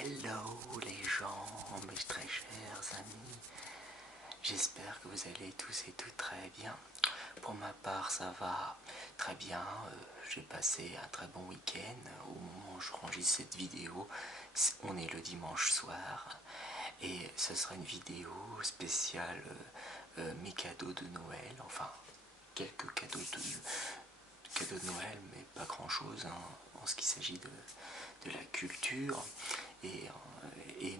Hello les gens, mes très chers amis, j'espère que vous allez tous et toutes très bien. Pour ma part ça va très bien, j'ai passé un très bon week-end. Au moment où je rangeais cette vidéo, on est le dimanche soir et ce sera une vidéo spéciale mes cadeaux de Noël, enfin quelques cadeaux de Noël mais pas grand chose en ce qui s'agit de la culture et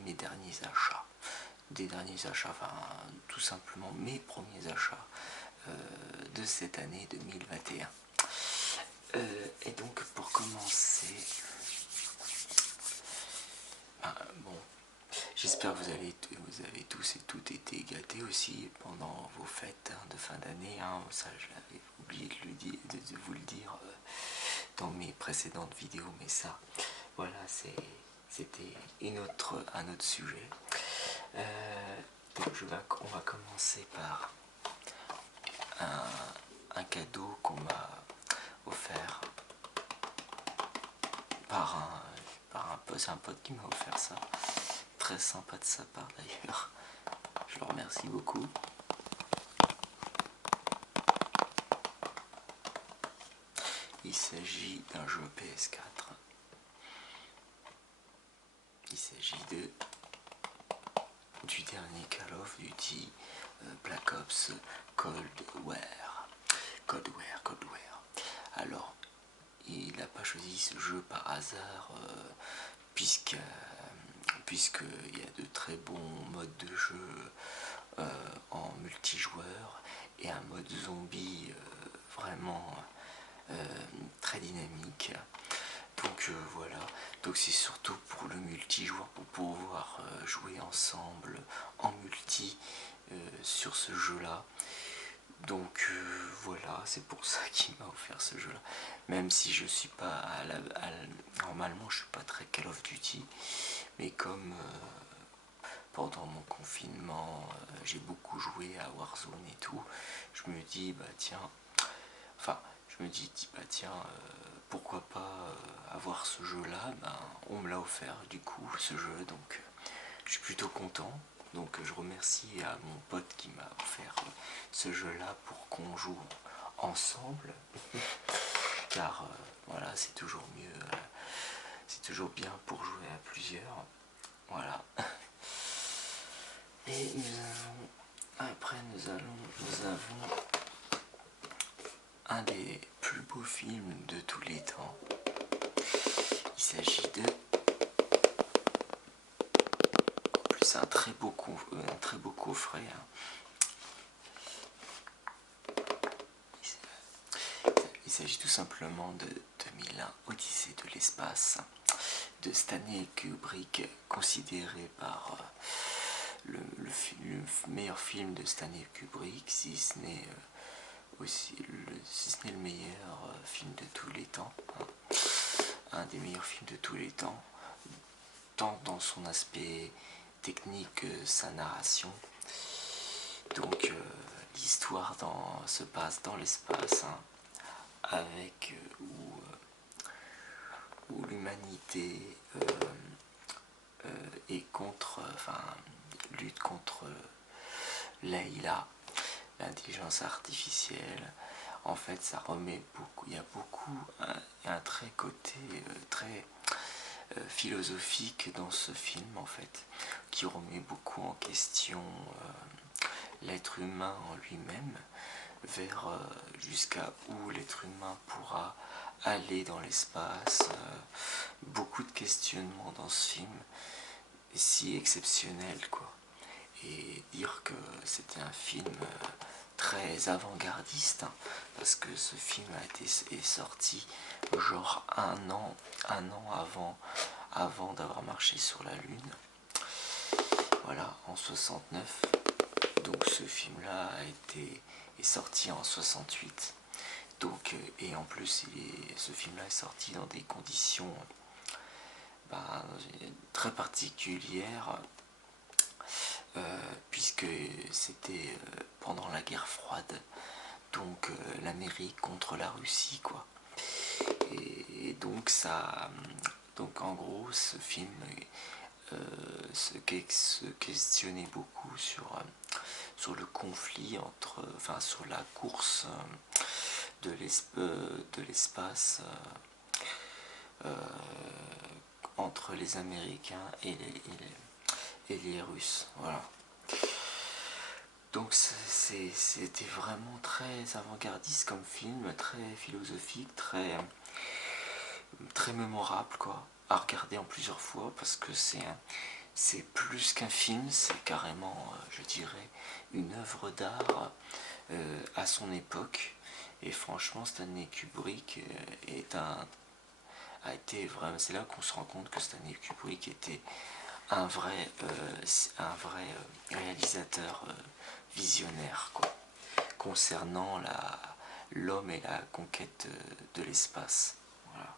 mes derniers achats. Des derniers achats, enfin tout simplement mes premiers achats de cette année 2021. Et donc pour commencer, bon, j'espère que vous avez tous et toutes été gâtés aussi pendant vos fêtes de fin d'année. Ça, je l'avais oublié de vous le dire dans mes précédentes vidéos, mais ça, voilà, c'était un autre sujet. Donc on va commencer par un cadeau qu'on m'a offert c'est un pote qui m'a offert ça. Très sympa de sa part d'ailleurs. Je le remercie beaucoup. Il s'agit d'un jeu PS4. Il s'agit du dernier Call of Duty Black Ops Cold War. Alors, il n'a pas choisi ce jeu par hasard, puisqu'il y a de très bons modes de jeu en multijoueur et un mode zombie vraiment très dynamique. Donc voilà, donc c'est surtout pour le multijoueur, pour pouvoir jouer ensemble en multi sur ce jeu là. Donc voilà, c'est pour ça qu'il m'a offert ce jeu là, même si je suis pas normalement je suis pas très Call of Duty, mais comme pendant mon confinement j'ai beaucoup joué à Warzone et tout, je me dis pourquoi pas avoir ce jeu là. On me l'a offert du coup ce jeu, donc je suis plutôt content. Donc je remercie à mon pote qui m'a offert ce jeu là pour qu'on joue ensemble car voilà, c'est toujours mieux, c'est toujours bien pour jouer à plusieurs, voilà. Et nous avons un des plus beaux films de tous les temps. Il s'agit de un très beau coffret. Il s'agit tout simplement de 2001 Odyssée de l'espace de Stanley Kubrick, considéré par le meilleur film de Stanley Kubrick, si ce n'est le meilleur film de tous les temps, un des meilleurs films de tous les temps, tant dans son aspect technique que sa narration. Donc l'histoire se passe dans l'espace, avec où l'humanité lutte contre l'IA, l'intelligence artificielle. En fait, ça remet beaucoup, il y a un très côté très philosophique dans ce film, en fait, qui remet beaucoup en question l'être humain en lui-même, vers jusqu'à où l'être humain pourra aller dans l'espace. Beaucoup de questionnements dans ce film, si exceptionnel quoi. Et dire que c'était un film très avant-gardiste, parce que ce film est sorti genre un an avant d'avoir marché sur la Lune. Voilà, en 69. Donc ce film là est sorti en 68. Donc, et en plus ce film là est sorti dans des conditions très particulières, puisque c'était pendant la guerre froide, donc l'Amérique contre la Russie quoi. Et donc en gros ce film se questionner beaucoup sur le conflit enfin sur la course de l'espace entre les Américains et les Russes. Voilà. Donc c'était vraiment très avant-gardiste comme film, très philosophique, très mémorable quoi, à regarder en plusieurs fois parce que c'est plus qu'un film, c'est carrément, je dirais, une œuvre d'art à son époque. Et franchement, Stanley Kubrick a été vraiment. C'est là qu'on se rend compte que Stanley Kubrick était un vrai réalisateur visionnaire quoi, concernant l'homme et la conquête de l'espace. Voilà.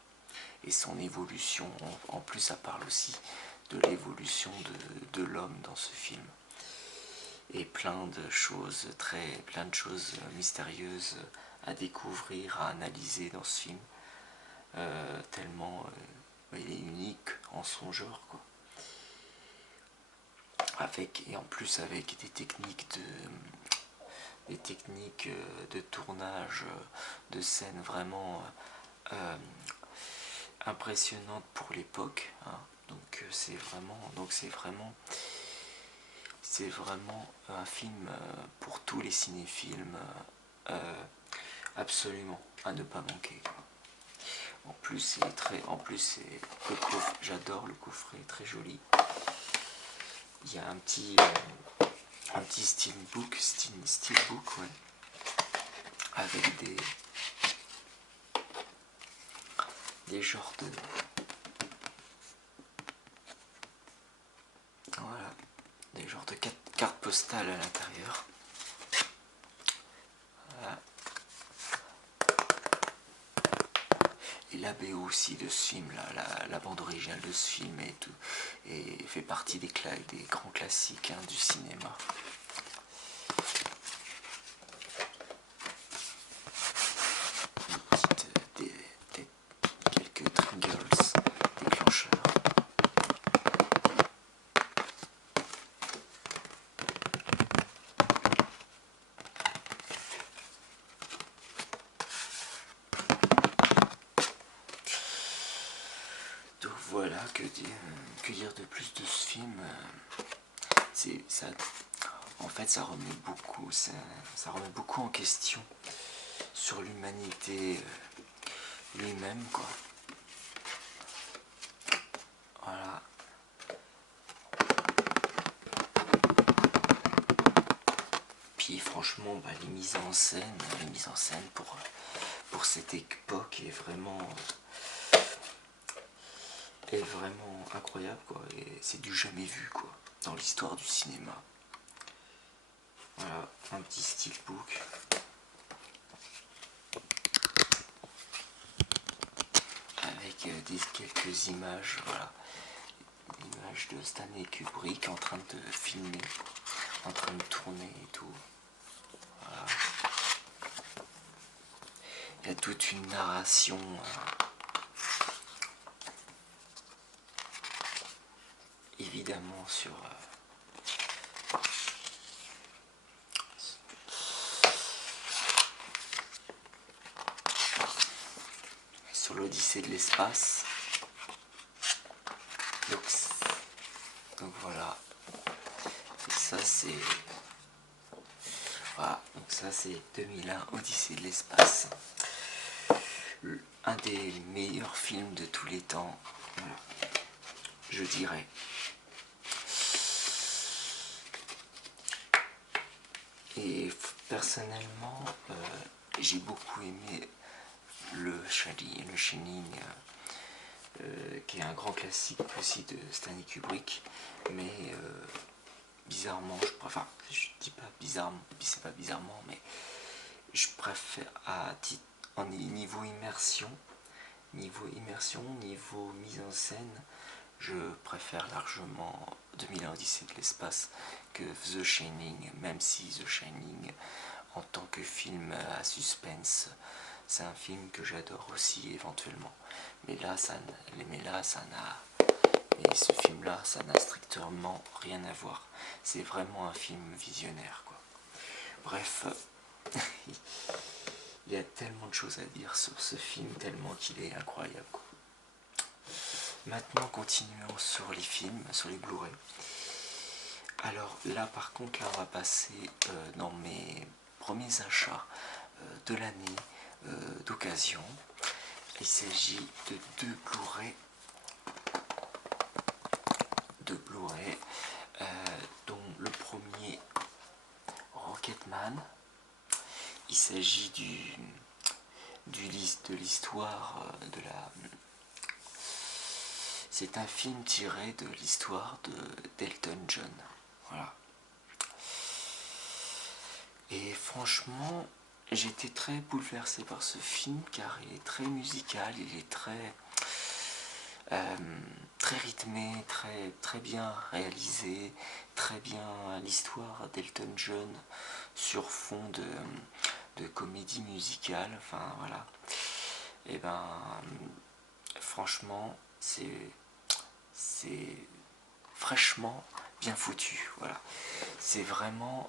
Et son évolution. En plus, ça parle aussi de l'évolution de l'homme dans ce film. Et plein de choses mystérieuses à découvrir, à analyser dans ce film. Tellement il est unique en son genre quoi. Et en plus avec des techniques de tournage, de scènes vraiment impressionnantes pour l'époque. Hein. Donc c'est vraiment un film pour tous les cinéphiles, absolument à ne pas manquer. Quoi. J'adore le coffret, très joli. Il y a un petit steelbook, ouais, avec des genres de, voilà, des genres de cartes postales à l'intérieur. Voilà. Et la BO aussi de ce film, la bande originale de ce film et fait partie des grands classiques du cinéma. Quelques triggers, déclencheurs. Donc voilà, que dire de plus de ce film. En fait, ça remet beaucoup en question sur l'humanité lui-même, quoi. Voilà. Puis franchement, les mises en scène pour cette époque est vraiment incroyable, quoi. Et c'est du jamais vu, quoi, dans l'histoire du cinéma. Voilà, un petit steelbook. Avec quelques images, voilà. Images de Stanley Kubrick en train de filmer, en train de tourner et tout. Voilà. Il y a toute une narration évidemment sur l'Odyssée de l'espace. Donc voilà. Et ça c'est... Voilà, donc ça c'est 2001 Odyssée de l'espace. Un des meilleurs films de tous les temps, je dirais. Et personnellement, j'ai beaucoup aimé le Shining, qui est un grand classique aussi de Stanley Kubrick, mais bizarrement, je dis pas bizarrement, c'est pas bizarrement, mais je préfère niveau immersion, niveau mise en scène, je préfère largement 2001 Odyssée de l'espace que The Shining, même si The Shining, en tant que film à suspense, c'est un film que j'adore aussi éventuellement. Mais là, ça n'a Et ce film-là, ça n'a strictement rien à voir. C'est vraiment un film visionnaire, quoi. Bref, il y a tellement de choses à dire sur ce film, tellement qu'il est incroyable, quoi. Maintenant, continuons sur les films, sur les Blu-ray. Alors là, par contre, là, on va passer dans mes premiers achats de l'année d'occasion. Il s'agit de deux Blu-ray, dont le premier, Rocketman. Il s'agit de l'histoire de la... C'est un film tiré de l'histoire d'Elton John. Voilà. Et franchement, j'étais très bouleversé par ce film car il est très musical, il est très rythmé, très bien réalisé, très bien l'histoire d'Elton John sur fond de comédie musicale, enfin voilà. Et ben franchement c'est fraîchement bien foutu, voilà. C'est vraiment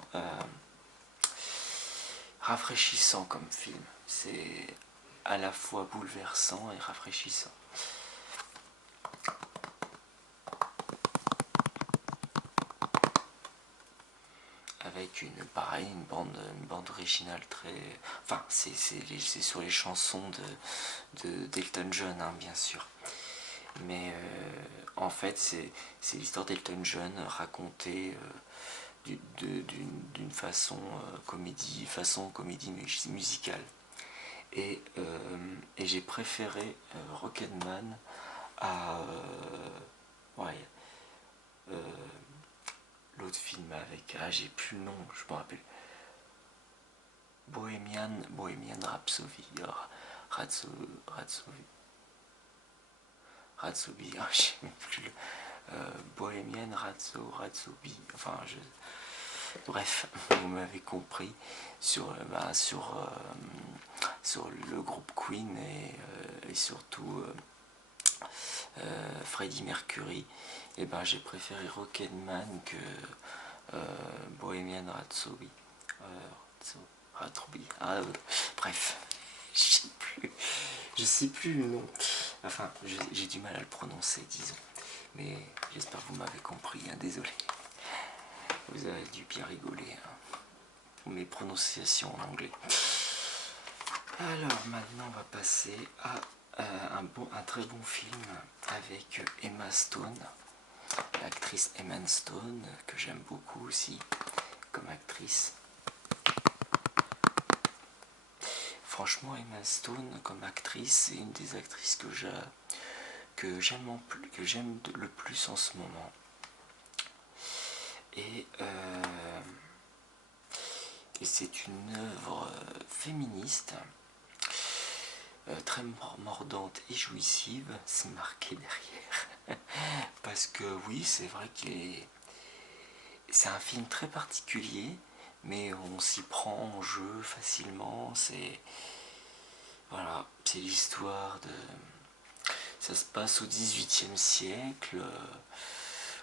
rafraîchissant comme film, c'est à la fois bouleversant et rafraîchissant. Avec une bande originale très... Enfin, c'est sur les chansons d'Elton John, hein, bien sûr. Mais en fait, c'est l'histoire d'Elton John racontée d'une façon comédie musicale. Et j'ai préféré Rocketman à... ouais, l'autre film avec... Ah, j'ai plus le nom, je me rappelle. Bohemian Rhapsody. Rhapsody, oh, je sais même plus le... Bohemian Rhapsody. Enfin, bref, vous m'avez compris sur le groupe Queen et surtout Freddie Mercury. Et ben j'ai préféré Rocketman que Bohemian Rhapsody. Bref, je sais plus le nom. Enfin, j'ai du mal à le prononcer, disons. Mais j'espère que vous m'avez compris, hein, désolé. Vous avez dû bien rigoler, hein, pour mes prononciations en anglais. Alors maintenant, on va passer à un très bon film avec Emma Stone, l'actrice Emma Stone, que j'aime beaucoup aussi comme actrice. Franchement, Emma Stone comme actrice, c'est une des actrices que j'aime le plus en ce moment. Et c'est une œuvre féministe, très mordante et jouissive, c'est marqué derrière. Parce que oui, c'est vrai c'est un film très particulier, mais on s'y prend en jeu facilement. Voilà, c'est l'histoire de... Ça se passe au XVIIIe siècle,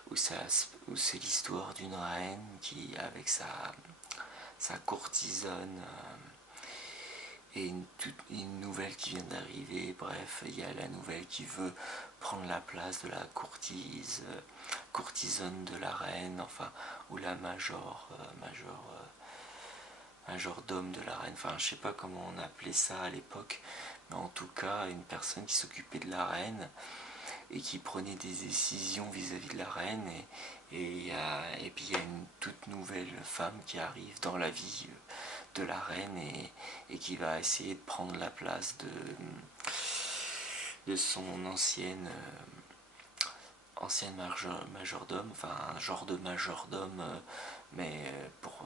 où c'est l'histoire d'une reine qui, avec sa courtisane, et une nouvelle qui vient d'arriver. Bref, il y a la nouvelle qui veut prendre la place de la courtisane de la reine, enfin, ou la majordome de la reine, enfin je sais pas comment on appelait ça à l'époque, mais en tout cas une personne qui s'occupait de la reine et qui prenait des décisions vis-à-vis de la reine, et puis il y a une toute nouvelle femme qui arrive dans la vie de la reine et qui va essayer de prendre la place de son ancienne majordome, enfin un genre de majordome, mais pour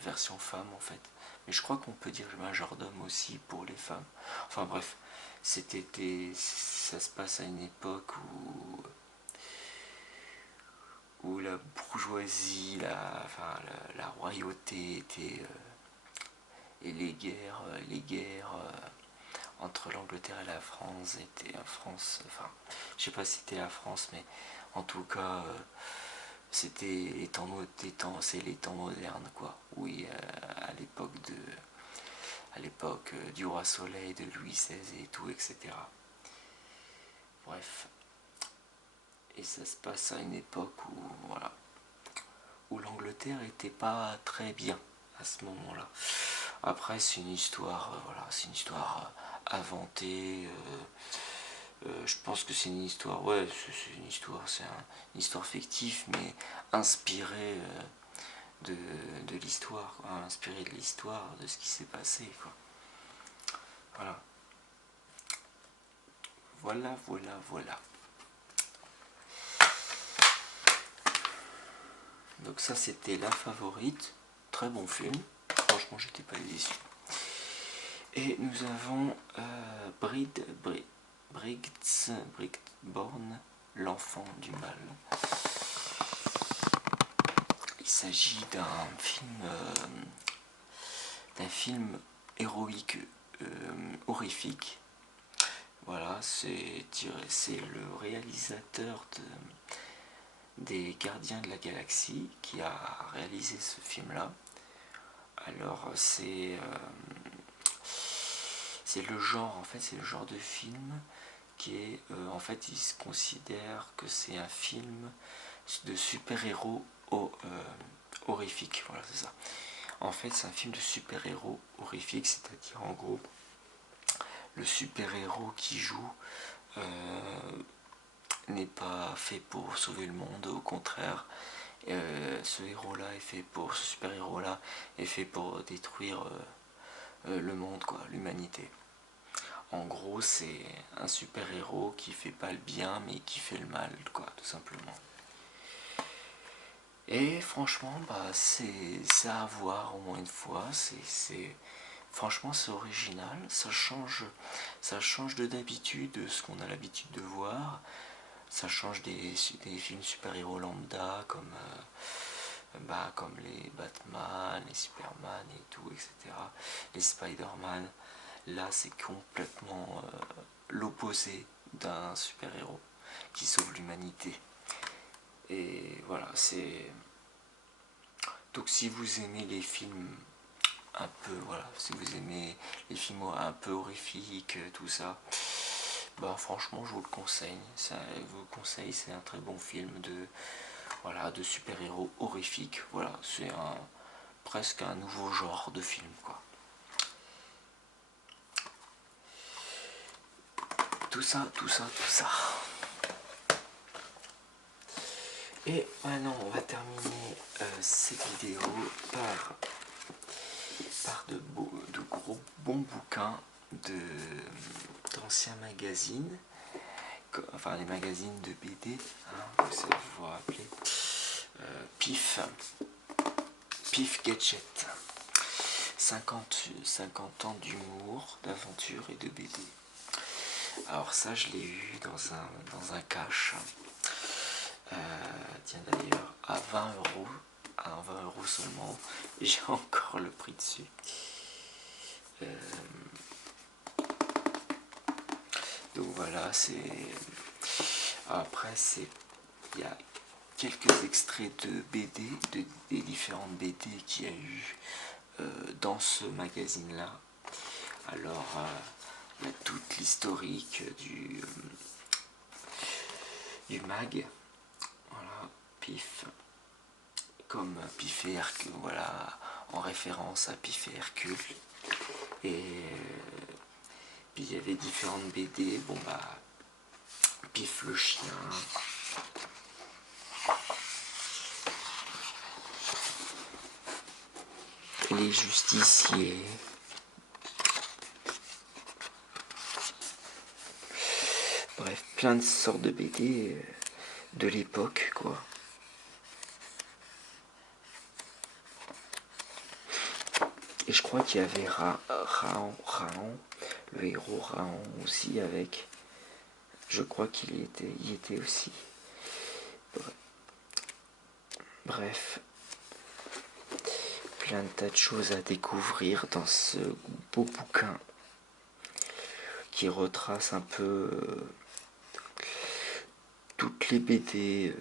version femme en fait. Mais je crois qu'on peut dire majordome aussi pour les femmes. Enfin bref, ça se passe à une époque où la bourgeoisie, la royauté était... et les guerres entre l'Angleterre et la France étaient... enfin, je sais pas si c'était la France, mais En tout cas, c'était c'est les temps modernes, quoi. Oui, à l'époque du roi Soleil, de Louis XVI et tout, etc. Bref. Et ça se passe à une époque où, voilà, où l'Angleterre était pas très bien à ce moment-là. Après, c'est une histoire, voilà, c'est une histoire inventée. Je pense que c'est une histoire, ouais, c'est une histoire, une histoire fictive, mais inspirée de, de l'histoire, inspirée de l'histoire, de ce qui s'est passé, quoi. Voilà, voilà. Donc ça, c'était La Favorite, très bon film. Franchement, j'étais pas déçu. Et nous avons Brigtborn, l'enfant du mal. Il s'agit d'un film héroïque, horrifique. Voilà, c'est le réalisateur des Gardiens de la Galaxie qui a réalisé ce film-là. Alors c'est le genre, en fait, c'est le genre de film qui est, en fait, il se considère que c'est un film de super-héros horrifique. Voilà, c'est ça. En fait, c'est un film de super-héros horrifique, c'est-à-dire en gros, le super-héros qui joue n'est pas fait pour sauver le monde, au contraire. Ce héros-là est fait pour, ce super-héros-là est fait pour détruire le monde, quoi, l'humanité. En gros, c'est un super-héros qui fait pas le bien, mais qui fait le mal, quoi, tout simplement. Et franchement, bah, c'est à voir au moins une fois. Franchement, c'est original. Ça change de d'habitude ce qu'on a l'habitude de voir. Ça change des films super-héros lambda comme les Batman, les Superman et tout, etc. Les Spider-Man. Là, c'est complètement l'opposé d'un super-héros qui sauve l'humanité. Et voilà, c'est... Donc si vous aimez les films un peu, voilà, si vous aimez les films un peu horrifiques, tout ça, bah franchement je vous le conseille. C'est un très bon film de super-héros horrifiques. Voilà, c'est presque un nouveau genre de film, quoi. Tout ça. Et maintenant, on va terminer cette vidéo par de gros bons bouquins d'anciens magazines, enfin les magazines de BD, hein, vous vous rappelez, Pif Gadget, 50 ans d'humour, d'aventure et de BD. Alors ça, je l'ai eu dans un cache. Tiens d'ailleurs, à 20 euros, à 20 euros seulement, j'ai encore le prix dessus. Donc voilà, après, il y a quelques extraits de BD, des différentes BD qu'il y a eu dans ce magazine-là. Alors, il y a toute l'historique du mag. Voilà, Pif. Comme Pif et Hercule, voilà, en référence à Pif et Hercule. Et puis il y avait différentes BD, bon bah, Pif le chien, les justiciers, bref, plein de sortes de BD de l'époque, quoi. Et je crois qu'il y avait Raon, le héros Raon aussi avec. Je crois qu'il y était aussi. Bref, plein de tas de choses à découvrir dans ce beau bouquin qui retrace un peu toute toutes les BD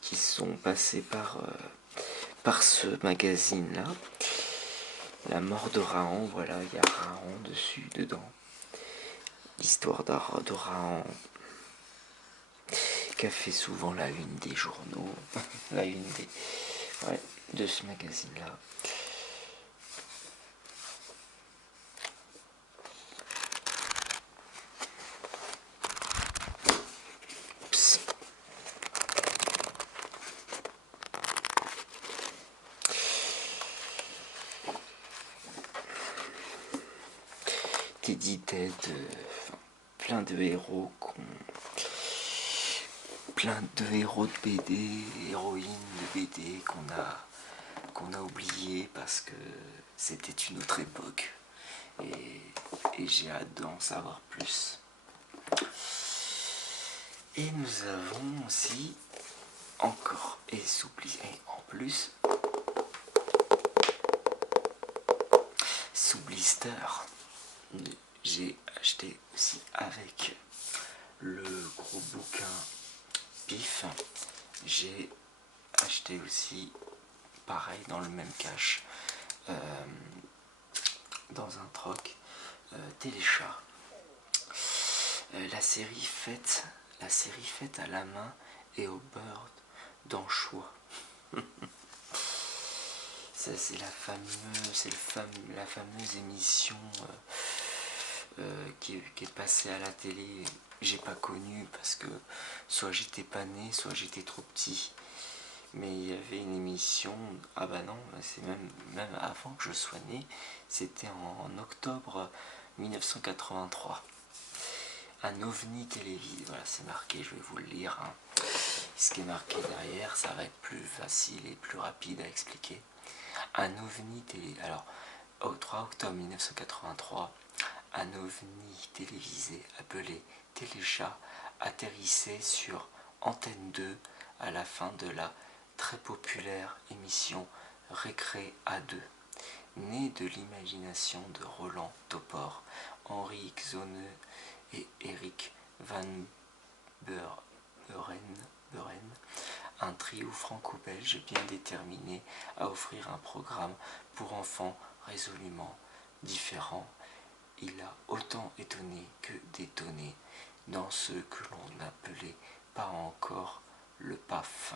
qui sont passées par ce magazine-là. La mort de Rahan, voilà, il y a Rahan dessus, dedans. L'histoire de Rahan, qui a fait souvent la une des journaux, la une de ce magazine-là. Teddy Ted, plein de héros de BD, héroïnes de BD qu'on a oublié parce que c'était une autre époque et j'ai hâte d'en savoir plus. Et nous avons aussi encore et en plus sous blister, j'ai acheté aussi avec le gros bouquin Pif, j'ai acheté aussi pareil dans le même cache dans un troc Téléchat, la série faite à la main et au beurre d'anchois. Ça c'est la fameuse émission qui est passée à la télé. J'ai pas connu parce que soit j'étais pas né, soit j'étais trop petit. Mais il y avait une émission, ah bah non, c'est même avant que je sois né, c'était en octobre 1983. Un ovni télévisé, voilà c'est marqué, je vais vous le lire. Hein. Ce qui est marqué derrière, ça va être plus facile et plus rapide à expliquer. Un ovni télévisé, alors au 3 octobre 1983, un ovni télévisé appelé Téléchat atterrissait sur Antenne 2 à la fin de la très populaire émission Récré A2. Né de l'imagination de Roland Topor, Henri Xoneux et Eric Van Buren, un trio franco-belge bien déterminé à offrir un programme pour enfants résolument différent. Il a autant étonné que détonné dans ce que l'on appelait pas encore le PAF,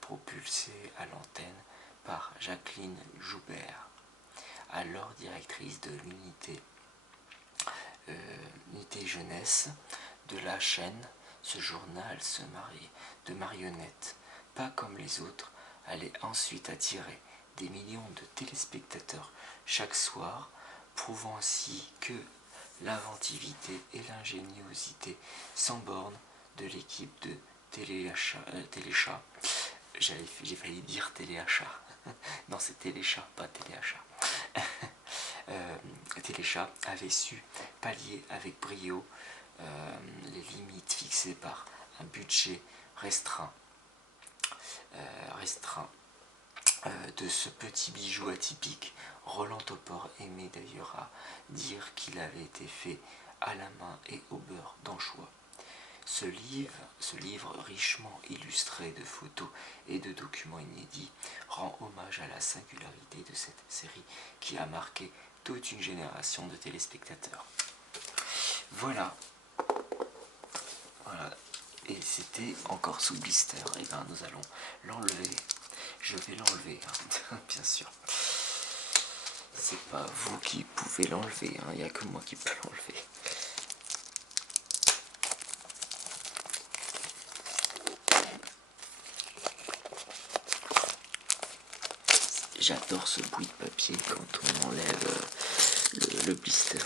propulsé à l'antenne par Jacqueline Joubert, alors directrice de l'unité jeunesse de la chaîne. Ce journal de marionnettes, pas comme les autres, allait ensuite attirer des millions de téléspectateurs chaque soir, prouvant ainsi que l'inventivité et l'ingéniosité sans borne de l'équipe de Téléchat. J'ai failli dire Téléachat. Non, c'est Téléchat, pas Téléachat. Téléchat avait su pallier avec brio les limites fixées par un budget restreint de ce petit bijou atypique. Roland Topor aimait d'ailleurs à dire qu'il avait été fait à la main et au beurre d'anchois. Ce livre richement illustré de photos et de documents inédits rend hommage à la singularité de cette série qui a marqué toute une génération de téléspectateurs. Voilà. Et c'était encore sous blister. Et bien nous allons l'enlever. Je vais l'enlever, hein, bien sûr. C'est pas vous qui pouvez l'enlever, il n'y a que moi qui peux l'enlever. J'adore ce bruit de papier quand on enlève le blister.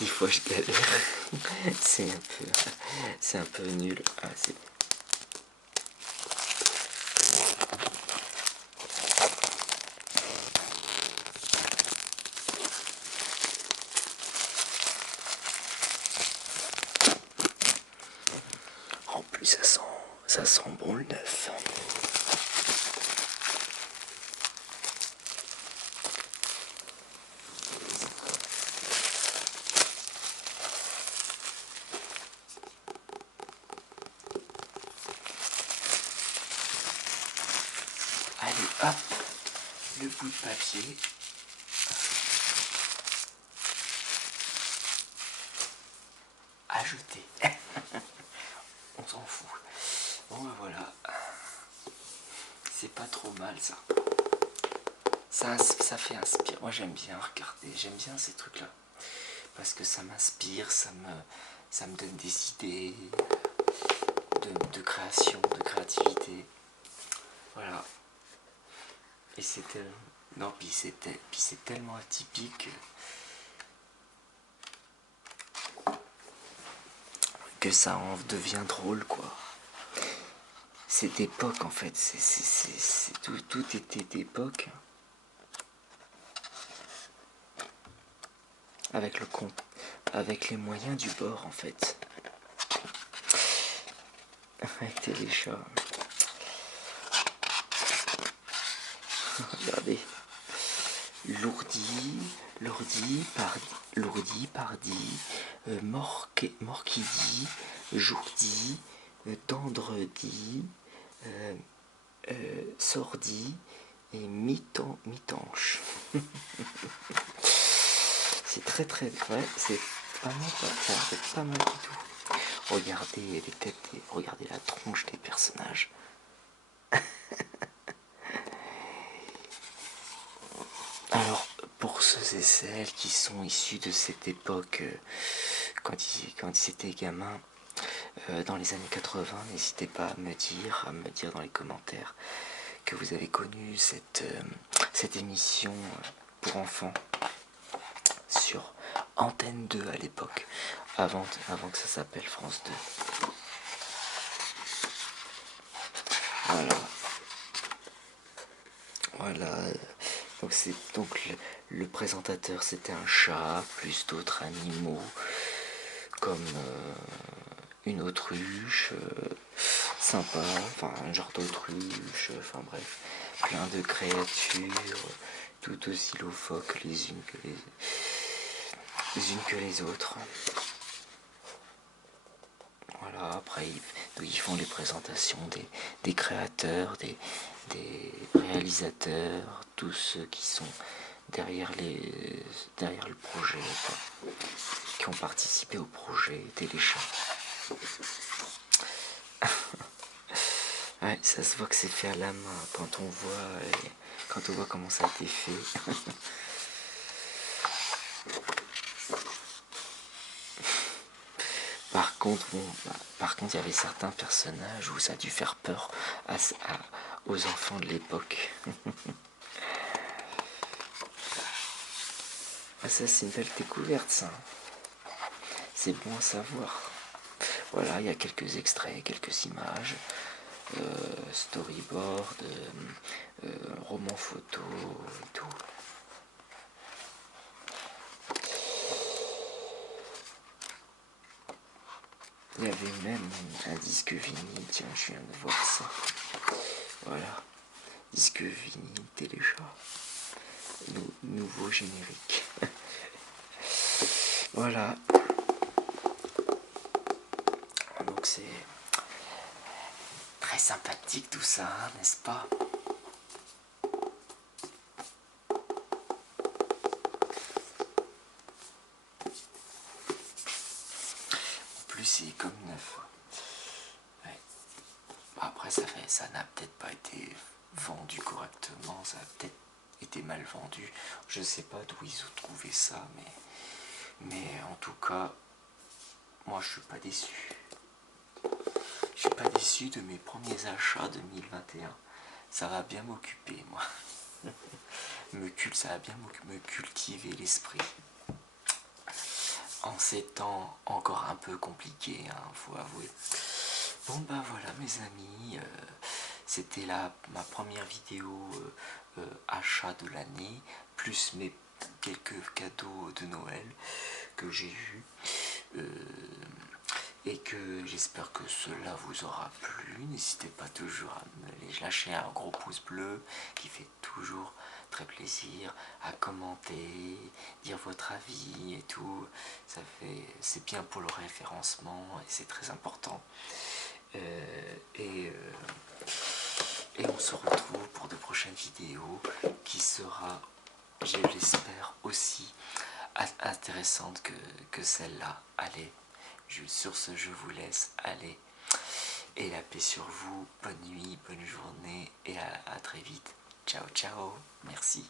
Des fois je galère. C'est un peu nul. Ah, c'est bon. ça sent bon le neuf. Allez, hop, le bout de papier. À jeter. On s'en fout. Bon ben voilà. C'est pas trop mal ça. Ça fait inspirer. Moi j'aime bien regarder, j'aime bien ces trucs là. Parce que ça m'inspire, ça me donne des idées de création, de créativité. Voilà. Et c'était. Non, puis c'est tellement atypique que ça en devient drôle quoi. C'est d'époque en fait, tout était d'époque. Avec avec les moyens du bord en fait. Avec Téléchat. Regardez. Lourdi, pardi, morquidi, jourdi, tendredi, sordi et mitanche. C'est très ouais, c'est vraiment pas mal du tout. Regardez les têtes, regardez la tronche des personnages. Alors, pour ceux et celles qui sont issus de cette époque, quand ils étaient gamins, dans les années 80, n'hésitez pas à me dire dans les commentaires que vous avez connu cette émission pour enfants sur Antenne 2 à l'époque, avant que ça s'appelle France 2. Voilà. Donc le présentateur c'était un chat, plus d'autres animaux comme une autruche, sympa, enfin un genre d'autruche, enfin bref, plein de créatures, tout aussi loufoques les unes que les autres. Voilà, après ils font les présentations des créateurs, des réalisateurs, tous ceux qui sont derrière le projet, quoi, qui ont participé au projet Téléchat. Ouais, ça se voit que c'est fait à la main quand on voit comment ça a été fait. Par contre, il y avait certains personnages où ça a dû faire peur aux enfants de l'époque. Ah, ça, c'est une belle découverte, ça. C'est bon à savoir. Voilà, il y a quelques extraits, quelques images, storyboard, roman photo et tout. Il y avait même un disque vinyle, tiens, je viens de voir ça. Voilà, disque vinyle Téléchat. Nouveau générique. Voilà. Donc c'est très sympathique tout ça, hein, n'est-ce pas? En plus c'est comme neuf. Ouais. Après ça n'a peut-être pas été vendu correctement, ça a peut-être été mal vendu. Je sais pas d'où ils ont trouvé ça, mais en tout cas, moi je suis pas déçu. Je suis pas déçu de mes premiers achats 2021. Ça va bien m'occuper, moi. Ça va bien me cultiver l'esprit. En ces temps encore un peu compliqués, hein, faut avouer. Bon bah voilà mes amis, c'était ma première vidéo achat de l'année, plus mes quelques cadeaux de Noël que j'ai eu. et que j'espère que cela vous aura plu. N'hésitez pas toujours à me lâcher un gros pouce bleu qui fait toujours très plaisir, à commenter, dire votre avis et tout. C'est bien pour le référencement et c'est très important. Et on se retrouve pour de prochaines vidéos qui sera, je l'espère, aussi intéressante que celle-là. Allez, sur ce, je vous laisse. Allez, et la paix sur vous. Bonne nuit, bonne journée et à très vite. Ciao, ciao. Merci.